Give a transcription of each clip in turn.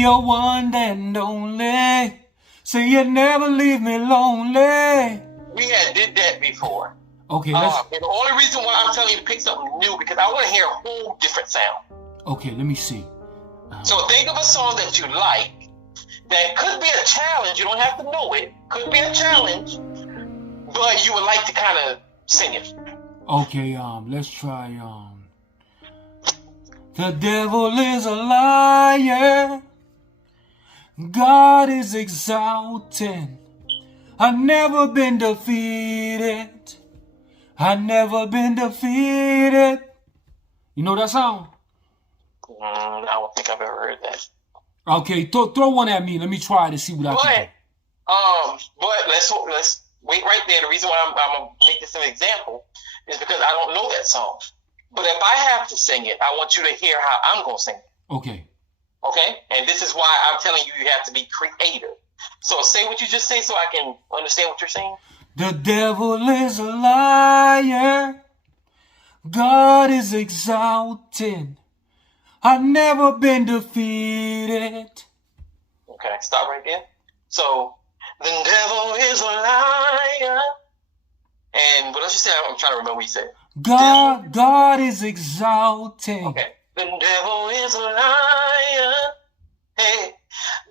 your one and only. Say you'd never leave me lonely. We had did that before. Okay, and the only reason why I'm telling you to pick something new because I want to hear a whole different sound. Okay, let me see. So think of a song that you like that could be a challenge. You don't have to know it. Could be a challenge, but you would like to kind of sing it. Okay, let's try, The devil is a liar. God is exalted. I've never been defeated. I've never been defeated. You know that song? I don't think I've ever heard that. Okay, throw one at me. Let me try to see what I can do. But let's wait right there. The reason why I'm gonna make this an example is because I don't know that song. But if I have to sing it, I want you to hear how I'm gonna sing it. Okay. Okay? And this is why I'm telling you have to be creative. So say what you just say so I can understand what you're saying. The devil is a liar. God is exalted. I've never been defeated. Okay, stop right there. So, the devil is a liar. And what else you say? I'm trying to remember what you said. God is exalted. Okay. The devil is a liar. Hey,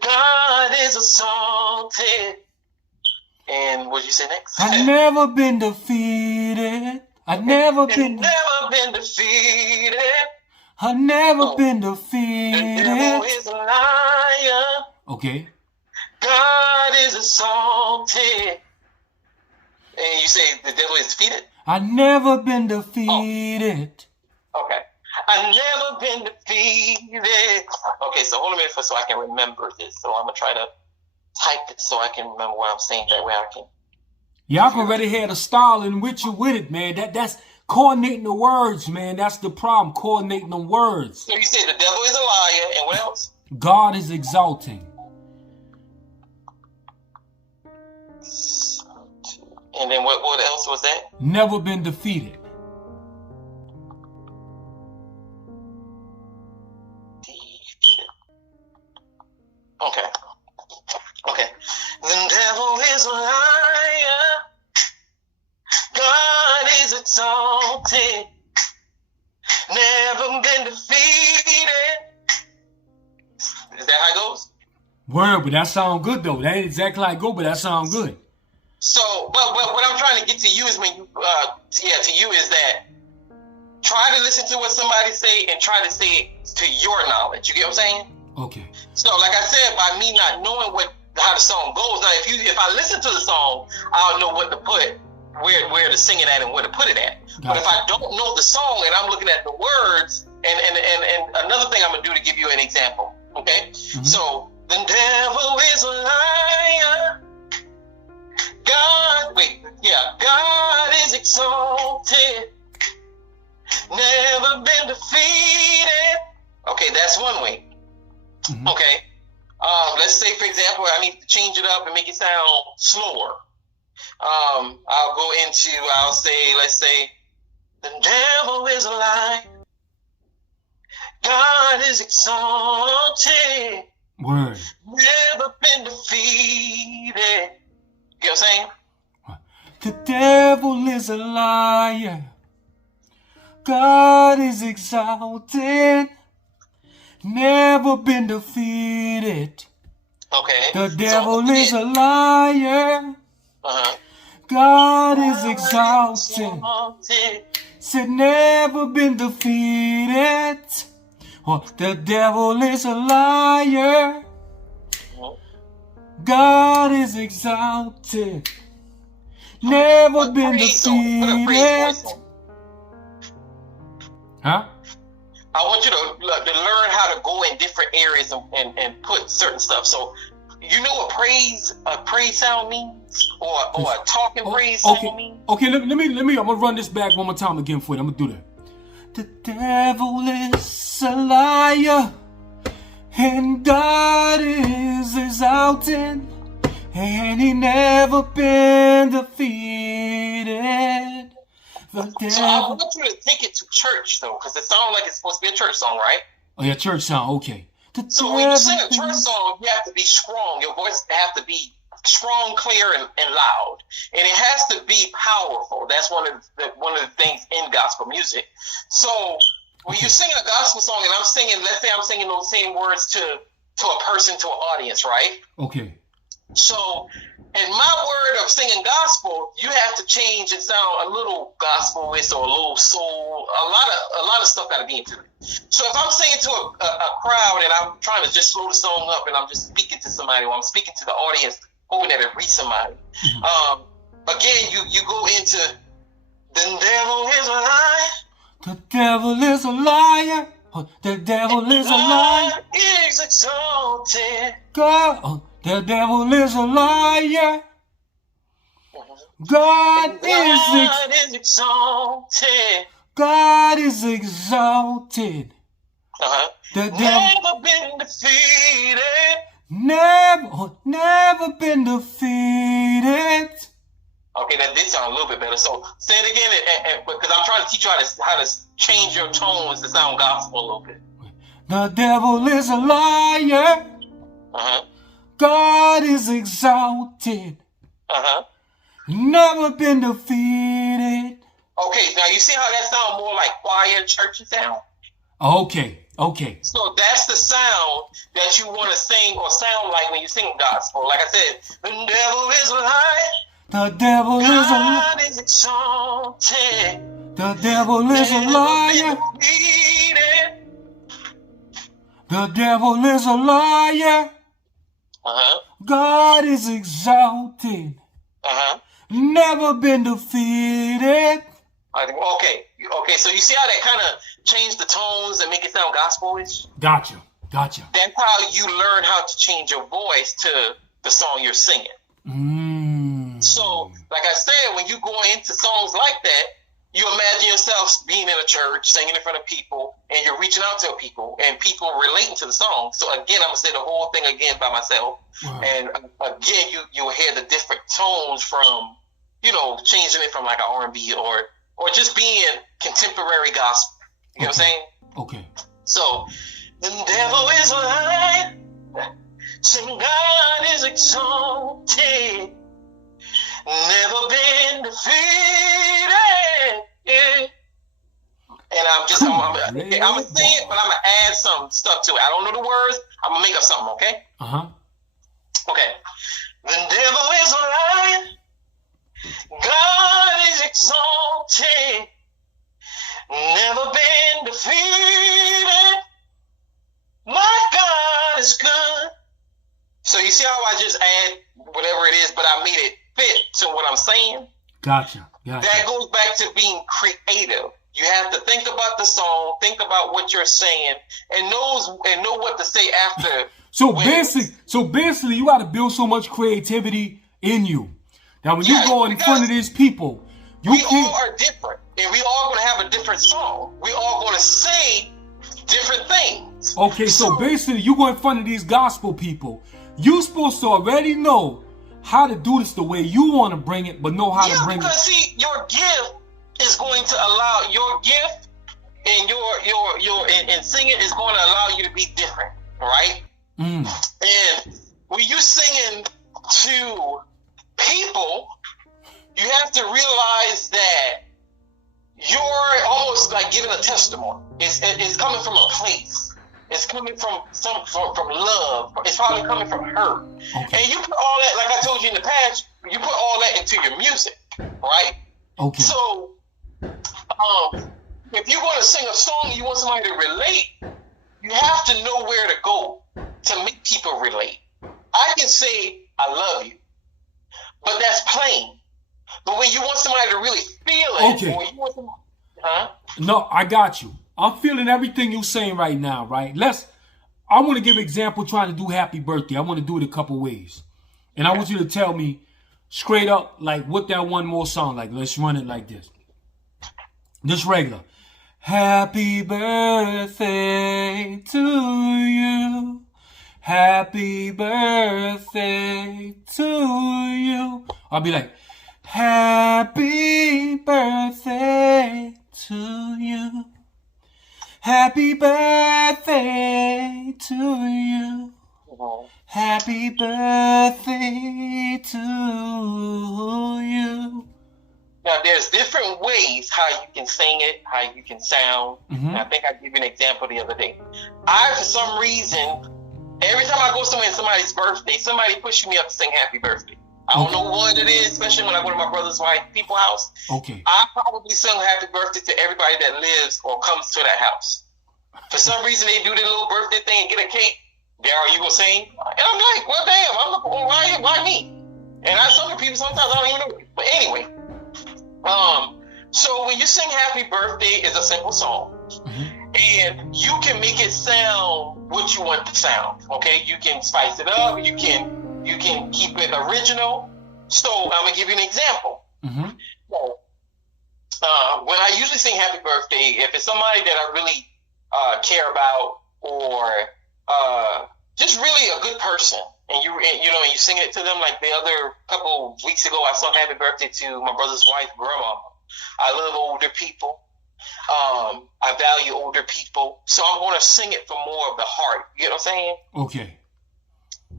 God is assaulted. And what did you say next? I've never been defeated. I've never been defeated. I've never been defeated. The devil is a liar. Okay. God is assaulted. And you say the devil is defeated? I've never been defeated. Okay. I've never been defeated. Okay, so hold a minute so I can remember this. So I'm going to try to type it so I can remember what I'm saying. That way I can. Yeah, I've already had a style and with you with it, man. That's coordinating the words, man. That's the problem, coordinating the words. So you said the devil is a liar, and what else? God is exalting. And then what else was that? Never been defeated. Okay. The devil is a liar. God is exalted. Never been defeated. Is that how it goes? Word, but that sound good though. That ain't exactly how it go, but that sound good. So, but what I'm trying to get to you is when you, to you is that try to listen to what somebody say and try to say it to your knowledge. You get what I'm saying? Okay. So, like I said, by me not knowing how the song goes, now if I listen to the song, I'll know what to put, where to sing it at and where to put it at. Gotcha. But if I don't know the song and I'm looking at the words, and another thing I'm gonna do to give you an example, okay? Mm-hmm. So the devil is a liar. God is exalted. Never been defeated. Okay, that's one way. Mm-hmm. Okay. Let's say, for example, I need to change it up and make it sound slower. Let's say, the devil is a lie. God is exalted. Word. Never been defeated. You know what I'm saying? The devil is a liar. God is exalted. Never been defeated. Okay. The devil is a liar. God is exalted. Said never been defeated. Oh, the devil is a liar. God is exalted. Never been defeated. Huh? I want you to learn how to go in different areas and put certain stuff. So, you know what a praise sound means, or a talking praise sound means? Okay, let me. I'm gonna run this back one more time again for you. I'm gonna do that. The devil is a liar, and God is exalted, and he never been defeated. The devil. So I want you to take it to church though, because it sounds like it's supposed to be a church song, right? Oh yeah, church song. Okay. So when you sing a church song, you have to be strong. Your voice have to be strong, clear, and loud, and it has to be powerful. That's one of the things in gospel music. So when you sing a gospel song, and I'm singing, let's say I'm singing those same words to a person, to an audience, right? Okay. So in my word of singing gospel, you have to change and sound a little gospel-ish or a little soul. A lot of stuff got to be into it. So if I'm singing to a crowd and I'm trying to just slow the song up and I'm just speaking to somebody, or I'm speaking to the audience, hoping that it reach somebody. Again, you go into the devil is a lie. The devil is a liar. The devil is a liar. God is exalted. God, the devil is a liar. God is exalted. God is exalted. Never been defeated. Never been defeated. Okay, that did sound a little bit better. So say it again, because I'm trying to teach you how to change your tones to sound gospel a little bit. The devil is a liar. God is exalted. Never been defeated. Okay, now you see how that sounds more like choir church sound? Okay. So that's the sound that you want to sing or sound like when you sing gospel. Like I said, the devil is a lie. The devil is a liar. God is exalted. The devil is a liar. The devil is a liar. God is exalted. Never been defeated. Okay, so you see how that kind of changed the tones and make it sound gospel-ish? Gotcha. That's how you learn how to change your voice to the song you're singing. So, like I said, when you go into songs like that, you imagine yourself being in a church, singing in front of people, and you're reaching out to people, and people relating to the song. So again, I'm going to say the whole thing again by myself. Wow. And again, you'll hear the different tones from, changing it from like an R&B or just being contemporary gospel. You know what I'm saying? Okay. So, the devil is lying, saying God is exalted, never been defeated. And I'm gonna sing it, but I'm gonna add some stuff to it. I don't know the words. I'm gonna make up something, okay? Okay. The devil is lying. God is exalted. Never been defeated. My God is good. So you see how I just add whatever it is, but I made it fit to what I'm saying? Gotcha. That goes back to being creative. You have to think about the song, think about what you're saying, and know what to say after. So basically, you got to build so much creativity in you. Now, when you go in front of these people, we all are different, and we all going to have a different song. We all going to say different things. Okay, so basically, you go in front of these gospel people. You're supposed to already know how to do this the way you want to bring it, but know how to bring it. Because see, your gift is going to allow your gift, and your singing is going to allow you to be different, right? And when you're singing to people, you have to realize that you're almost like giving a testimony. It's coming from a place. It's coming from love. It's probably coming from hurt. Okay. And you put all that, like I told you in the past, you put all that into your music, right? Okay. So, if you're going to sing a song, you want somebody to relate, you have to know where to go to make people relate. I can say, I love you, but that's plain. But when you want somebody to really feel it, okay. When you want somebody, No, I got you. I'm feeling everything you're saying right now, right? I want to give an example trying to do happy birthday. I want to do it a couple ways. And I want you to tell me straight up, like, what that one more song, like, let's run it like this. Just regular. Happy birthday to you. Happy birthday to you. I'll be like, happy birthday to you. Happy birthday to Happy birthday to you. Now, there's different ways how you can sing it, how you can sound. Mm-hmm. And I think I gave you an example the other day. I, for some reason, every time I go somewhere and somebody's birthday, somebody pushes me up to sing happy birthday. I don't know what it is, especially when I go to my brother's wife people's house. Okay. I probably sing happy birthday to everybody that lives or comes to that house. For some reason, they do their little birthday thing and get a cake. Daryl, you gonna sing? And I'm like, well, damn, I'm like, well, why me? And I some people sometimes I don't even know. But anyway, so when you sing happy birthday, it's a simple song. Mm-hmm. And you can make it sound what you want to sound. Okay, you can spice it up. You can keep it original. So I'm gonna give you an example. Mm-hmm. So, when I usually sing happy birthday, if it's somebody that I really care about, or just really a good person, and you sing it to them, like the other couple weeks ago, I sung happy birthday to my brother's wife, grandma. I love older people. I value older people, so I'm going to sing it from more of the heart. You get what I'm saying? Okay.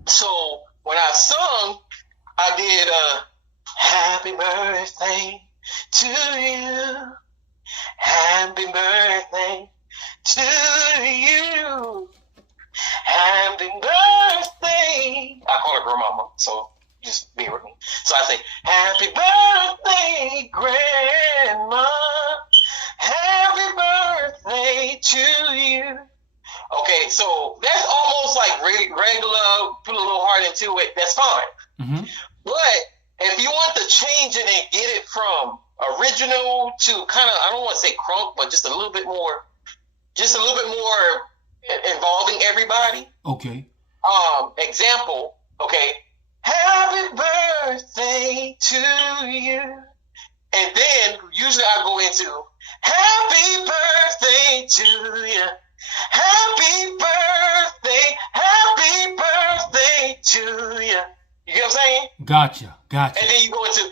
So when I sung, I did happy birthday to you, happy birthday to you, happy birthday. I call her grandmama, so just bear with me. So I say, happy birthday, grandma, happy birthday to you. Okay, so that's almost like regular, put a little heart into it, that's fine. Mm-hmm. But if you want to change it and get it from original to kind of, I don't want to say crunk, but just a little bit more involving everybody. Okay. Example, okay, happy birthday to you. And then usually I go into happy birthday to you. Happy birthday to you. You get what I'm saying? Gotcha. And then you go into